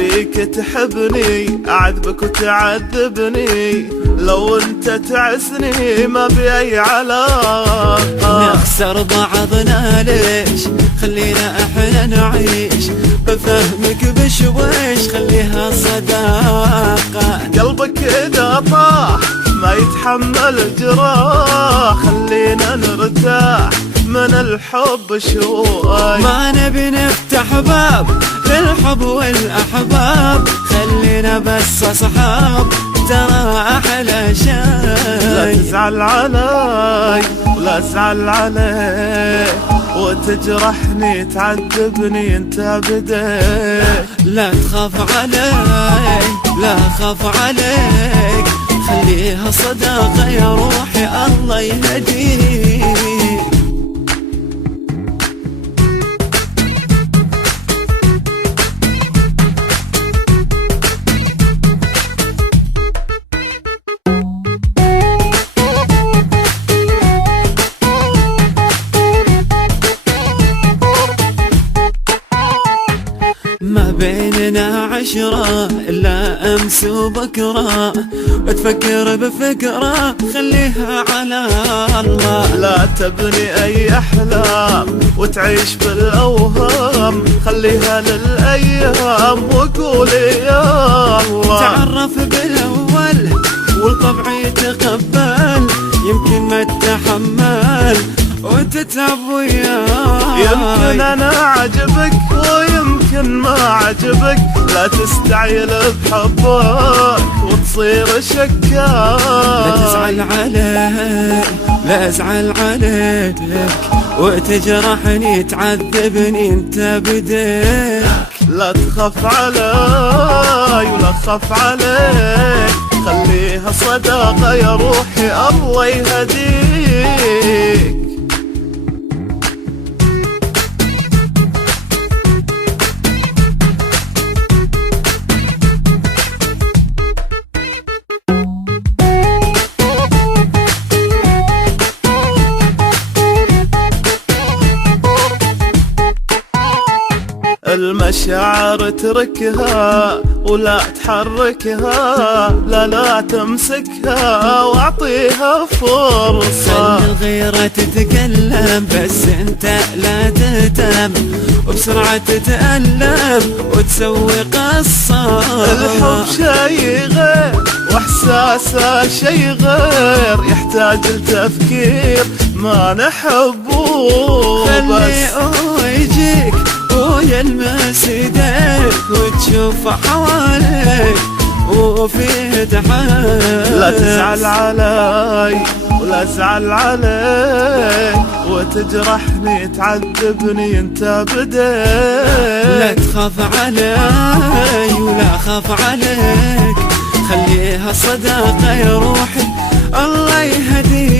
بيك تحبني أعذبك وتعذبني، لو انت تعسني ما بي أي علاقة. نخسر بعضنا ليش؟ خلينا احنا نعيش بفهمك بشويش، خليها صداقة. قلبك إذا طاح ما يتحمل جراح، خلينا نرتاح من الحب شوي. ما نبي نفتح باب للحب والأحباب، خلينا بس أصحاب ترى أحلى شيء. لا تزعل علي ولا أزعل عليك، وتجرحني تعذبني انت بديك. لا تخاف علي لا خاف عليك، خليها صداقة يا روحي الله يهديك. ما بيننا عشرة إلا أمس وبكرة، وتفكر بفكرة خليها على الله. لا تبني أي أحلام وتعيش بالأوهام، خليها للأيام وقولي يا الله. تعرف بالأول والطبع يتقبل، يمكن ما تتحمل وتتعب وياي. يمكن أنا عجبك ويمكن ما عجبك، لا تستعجل بحبك وتصير شكاك. لا تزعل عليك لا ازعل عليك، وتجرحني تعذبني انت بديك. لا تخاف علي ولا خاف عليك، خليها صداقة يا روحي الله يهديك. المشاعر تركها ولا تحركها، لا تمسكها واعطيها فرصة. خلي الغيرة تتكلم بس انت لا تهتم، وبسرعة تتألم وتسوي قصة. الحب شي غير واحساسه شي غير، يحتاج لتفكير ما نحبه بس. خليه يجيك ويلمس ايديك وتشوف حواليك وفيه تحب. لا تزعل علي ولا ازعل عليك، وتجرحني تعذبني انت بديك. لا تخاف علي ولا خاف عليك، خليها صداقة يا روحي الله يهديك.